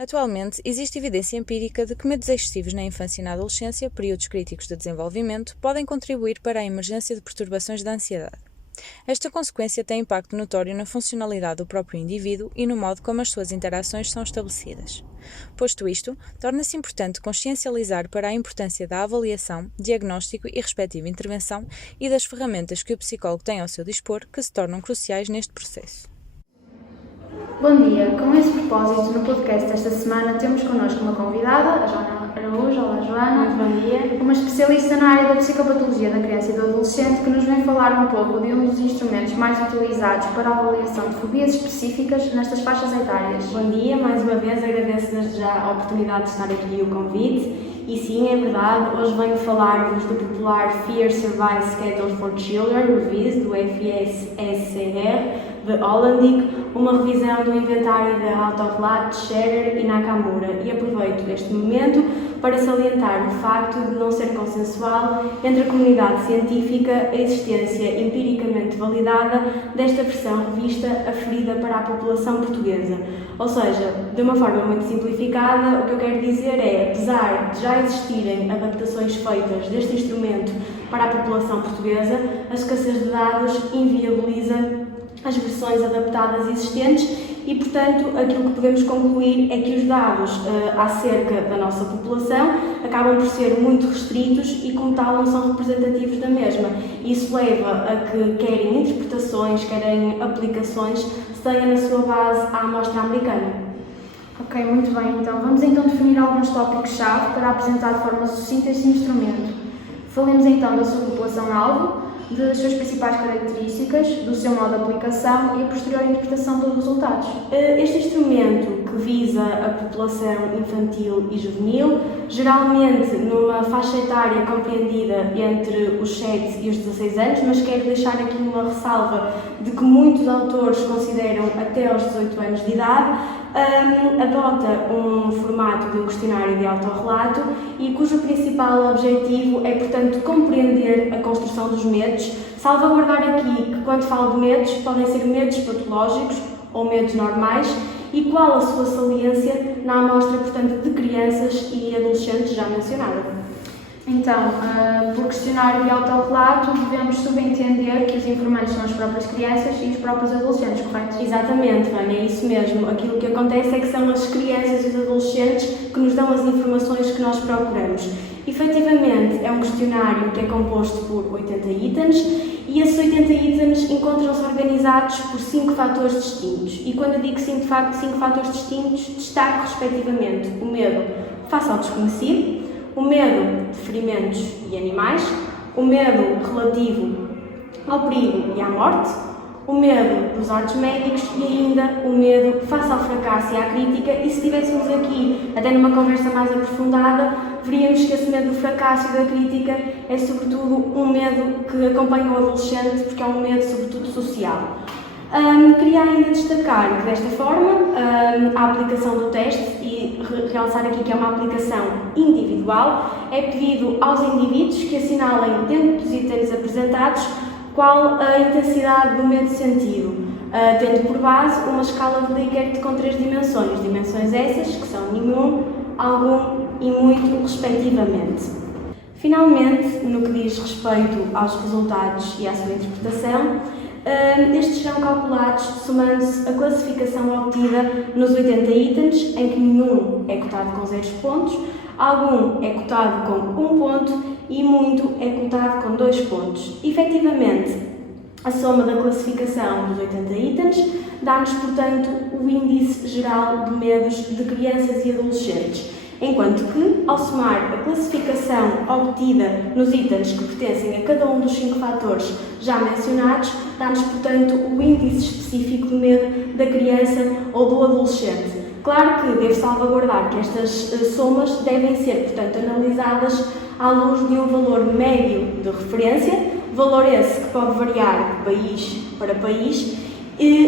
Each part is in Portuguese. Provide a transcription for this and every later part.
Atualmente, existe evidência empírica de que medos excessivos na infância e na adolescência, períodos críticos de desenvolvimento, podem contribuir para a emergência de perturbações da ansiedade. Esta consequência tem impacto notório na funcionalidade do próprio indivíduo e no modo como as suas interações são estabelecidas. Posto isto, torna-se importante consciencializar para a importância da avaliação, diagnóstico e respectiva intervenção e das ferramentas que o psicólogo tem ao seu dispor, que se tornam cruciais neste processo. Bom dia, com esse propósito, no podcast desta semana temos connosco uma convidada, a Joana Araújo. Olá, Joana. Muito bom dia. Uma especialista na área da psicopatologia da criança e do adolescente que nos vem falar um pouco de um dos instrumentos mais utilizados para a avaliação de fobias específicas nestas faixas etárias. Bom dia, mais uma vez agradeço desde já a oportunidade de estar aqui e o convite. E sim, é verdade, hoje venho falar-vos do popular Fear Survive Schedule for Children, Revise, do FSSCR, de Hollandic, uma revisão do inventário de autorrelato de Scherer e Nakamura, e aproveito este momento para salientar o facto de não ser consensual entre a comunidade científica a existência empiricamente validada desta versão revista aferida para a população portuguesa. Ou seja, de uma forma muito simplificada, o que eu quero dizer é, apesar de já existirem adaptações feitas deste instrumento para a população portuguesa, a escassez de dados inviabiliza as versões adaptadas existentes e, portanto, aquilo que podemos concluir é que os dados acerca da nossa população acabam por ser muito restritos e, como tal, não são representativos da mesma. Isso leva a que querem interpretações, querem aplicações, se tenha na sua base a amostra americana. Ok, muito bem. Então, vamos definir alguns tópicos-chave para apresentar de forma sucinta este instrumento. Falemos então da sua população-alvo, das suas principais características, do seu modo de aplicação e a posterior interpretação dos resultados. Este instrumento, que visa a população infantil e juvenil, geralmente numa faixa etária compreendida entre os 7 e os 16 anos, mas quero deixar aqui uma ressalva de que muitos autores consideram até aos 18 anos de idade, adota um formato de um questionário de autorrelato e cujo principal objetivo é, portanto, compreender a construção dos medos, salvaguardar aqui que, quando falo de medos, podem ser medos patológicos ou medos normais e qual a sua saliência na amostra, portanto, de crianças e adolescentes já mencionada. Então, por questionário de autorrelato, devemos subentender que os informantes são as próprias crianças e os próprios adolescentes, correto? Exatamente, Vânia, é isso mesmo. Aquilo que acontece é que são as crianças e os adolescentes que nos dão as informações que nós procuramos. Efetivamente, é um questionário que é composto por 80 itens e esses 80 itens encontram-se organizados por 5 fatores distintos. E quando eu digo 5 fatores distintos, destaco respectivamente o medo face ao desconhecido, o medo de ferimentos e animais, o medo relativo ao perigo e à morte, o medo dos artes médicos e ainda o medo face ao fracasso e à crítica. E se estivéssemos aqui até numa conversa mais aprofundada, veríamos que esse medo do fracasso e da crítica é sobretudo um medo que acompanha o adolescente, porque é um medo sobretudo social. Queria ainda destacar que, desta forma, a aplicação do teste, e realçar aqui que é uma aplicação individual, é pedido aos indivíduos que assinalem dentro dos itens apresentados qual a intensidade do medo sentido, tendo por base uma escala de Likert com 3 dimensões. Dimensões essas que são nenhum, algum e muito, respectivamente. Finalmente, no que diz respeito aos resultados e à sua interpretação, estes serão calculados somando-se a classificação obtida nos 80 itens, em que nenhum é cotado com 0 pontos, algum é cotado com 1 ponto e muito é cotado com 2 pontos. Efetivamente, a soma da classificação dos 80 itens dá-nos, portanto, o índice geral de medos de crianças e adolescentes, enquanto que, ao somar a classificação obtida nos itens que pertencem a cada um dos 5 fatores já mencionados, dá-nos, portanto, o índice específico de medo da criança ou do adolescente. Claro que devo salvaguardar que estas somas devem ser, portanto, analisadas à luz de um valor médio de referência, valor esse que pode variar de país para país,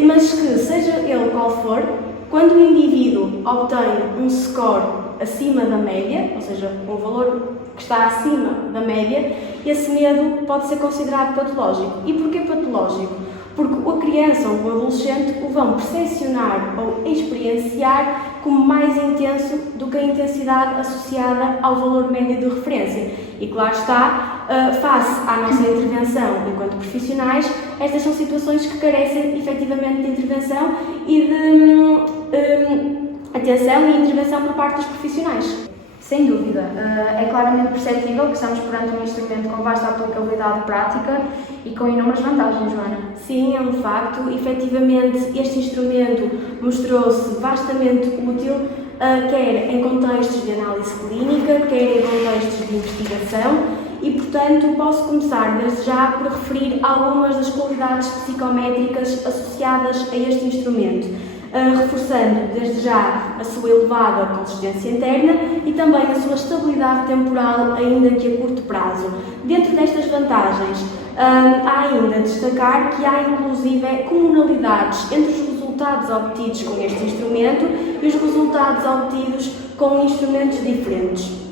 mas que, seja ele qual for, quando o indivíduo obtém um score acima da média, ou seja, um valor que está acima da média, esse medo pode ser considerado patológico. E porquê patológico? porque a criança ou o adolescente o vão percepcionar ou experienciar como mais intenso do que a intensidade associada ao valor médio de referência. E claro está, face à nossa intervenção enquanto profissionais, estas são situações que carecem efetivamente de intervenção e de atenção e intervenção por parte dos profissionais. Sem dúvida, é claramente perceptível que estamos perante um instrumento com vasta aplicabilidade prática e com inúmeras vantagens, Joana. Sim, é um facto. Efetivamente, este instrumento mostrou-se vastamente útil, quer em contextos de análise clínica, quer em contextos de investigação, e, portanto, posso começar desde já por referir algumas das qualidades psicométricas associadas a este instrumento, reforçando desde já a sua elevada consistência interna e também a sua estabilidade temporal, ainda que a curto prazo. Dentro destas vantagens, há ainda a destacar que há inclusive comunalidades entre os resultados obtidos com este instrumento e os resultados obtidos com instrumentos diferentes.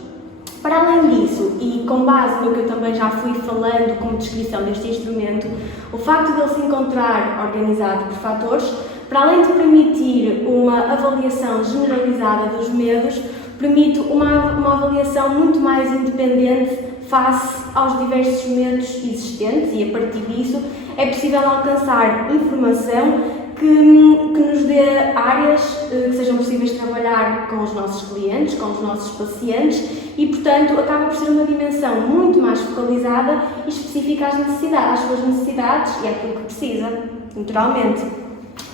Para além disso, e com base no que eu também já fui falando como descrição deste instrumento, o facto de ele se encontrar organizado por fatores, para além de permitir uma avaliação generalizada dos medos, permite uma avaliação muito mais independente face aos diversos medos existentes, e a partir disso é possível alcançar informação que nos dê áreas que sejam possíveis de trabalhar com os nossos clientes, com os nossos pacientes, e, portanto, acaba por ser uma dimensão muito mais focalizada e específica às suas necessidades e àquilo que precisa, naturalmente.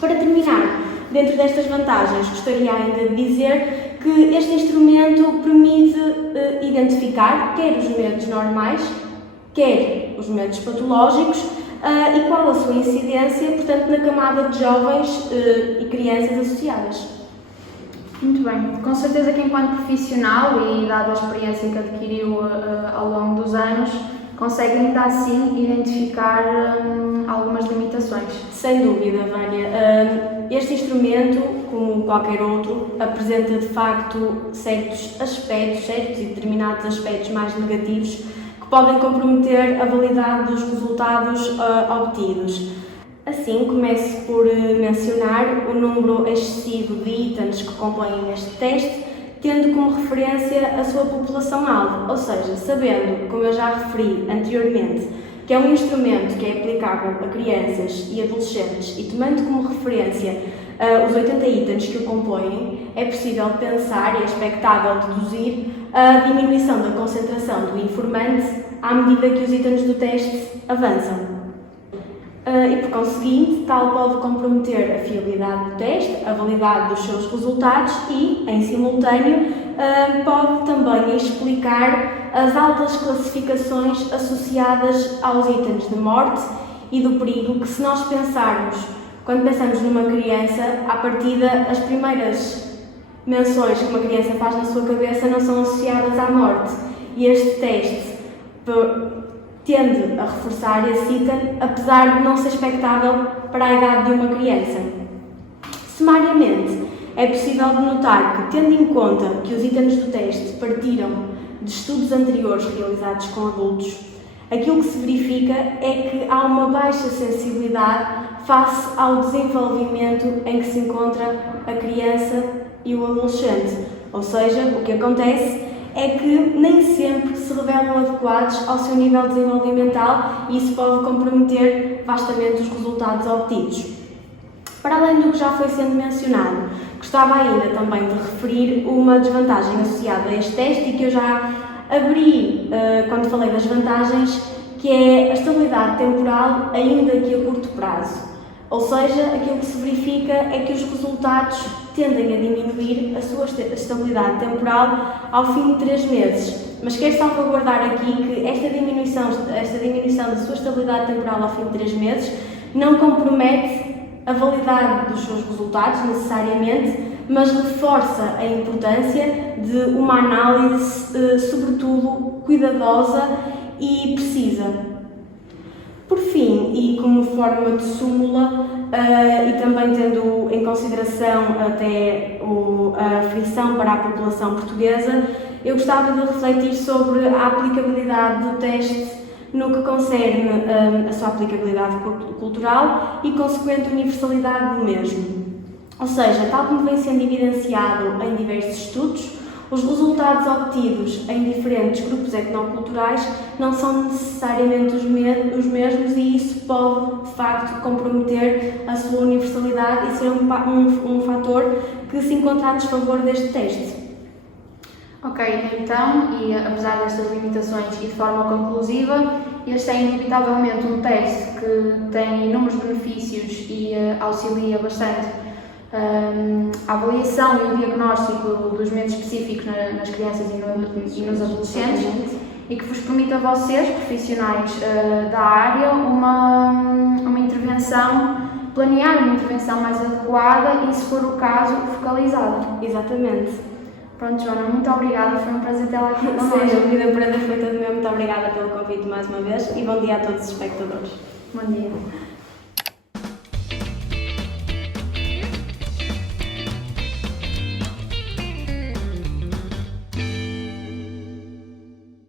Para terminar, dentro destas vantagens, gostaria ainda de dizer que este instrumento permite identificar quer os medos normais, quer os medos patológicos, e qual a sua incidência, portanto, na camada de jovens e crianças associadas. Muito bem. Com certeza que enquanto profissional e dada a experiência que adquiriu ao longo dos anos, consegue ainda assim identificar algumas limitações. Sem dúvida, Vânia. Este instrumento, como qualquer outro, apresenta de facto certos e determinados aspectos mais negativos que podem comprometer a validade dos resultados obtidos. Assim, começo por mencionar o número excessivo de itens que compõem este teste, tendo como referência a sua população-alvo, ou seja, sabendo, como eu já referi anteriormente, que é um instrumento que é aplicável a crianças e adolescentes e tomando como referência os 80 itens que o compõem, é possível pensar e é expectável deduzir a diminuição da concentração do informante à medida que os itens do teste avançam. E, por conseguinte, tal pode comprometer a fiabilidade do teste, a validade dos seus resultados e, em simultâneo, pode também explicar as altas classificações associadas aos itens de morte e do perigo que, se nós pensarmos, quando pensamos numa criança, à partida, as primeiras menções que uma criança faz na sua cabeça não são associadas à morte. E este teste tende a reforçar esse item, apesar de não ser expectável para a idade de uma criança. Sumariamente, é possível denotar que, tendo em conta que os itens do teste partiram de estudos anteriores realizados com adultos, aquilo que se verifica é que há uma baixa sensibilidade face ao desenvolvimento em que se encontra a criança e o adolescente. Ou seja, o que acontece é que nem sempre se revelam adequados ao seu nível desenvolvimental e isso pode comprometer vastamente os resultados obtidos. Para além do que já foi sendo mencionado, gostava ainda também de referir uma desvantagem associada a este teste e que eu já abri quando falei das vantagens, que é a estabilidade temporal, ainda que a curto prazo. Ou seja, aquilo que se verifica é que os resultados tendem a diminuir a sua estabilidade temporal ao fim de 3 meses. Mas quero salvaguardar aqui que esta diminuição da sua estabilidade temporal ao fim de 3 meses não compromete a validade dos seus resultados necessariamente, mas reforça a importância de uma análise, sobretudo, cuidadosa e precisa. Por fim, e como forma de súmula, e também tendo em consideração até a aflição para a população portuguesa, eu gostava de refletir sobre a aplicabilidade do teste no que concerne a sua aplicabilidade cultural e consequente universalidade do mesmo. Ou seja, tal como vem sendo evidenciado em diversos estudos, os resultados obtidos em diferentes grupos etnoculturais não são necessariamente os mesmos e isso pode, de facto, comprometer a sua universalidade e ser um fator que se encontra a desfavor deste teste. Ok, então, e apesar destas limitações e de forma conclusiva, este é indubitavelmente um teste que tem inúmeros benefícios e auxilia bastante a avaliação e o diagnóstico dos momentos específicos nas crianças e nos adolescentes e que vos permite a vocês, profissionais da área, uma intervenção, planear uma intervenção mais adequada e, se for o caso, focalizada. Exatamente. Pronto, Joana, muito obrigada, foi um prazer tê-la aqui connosco. Sem dúvida, o prazer foi todo meu. Muito obrigada pelo convite mais uma vez e bom dia a todos os espectadores. Bom dia.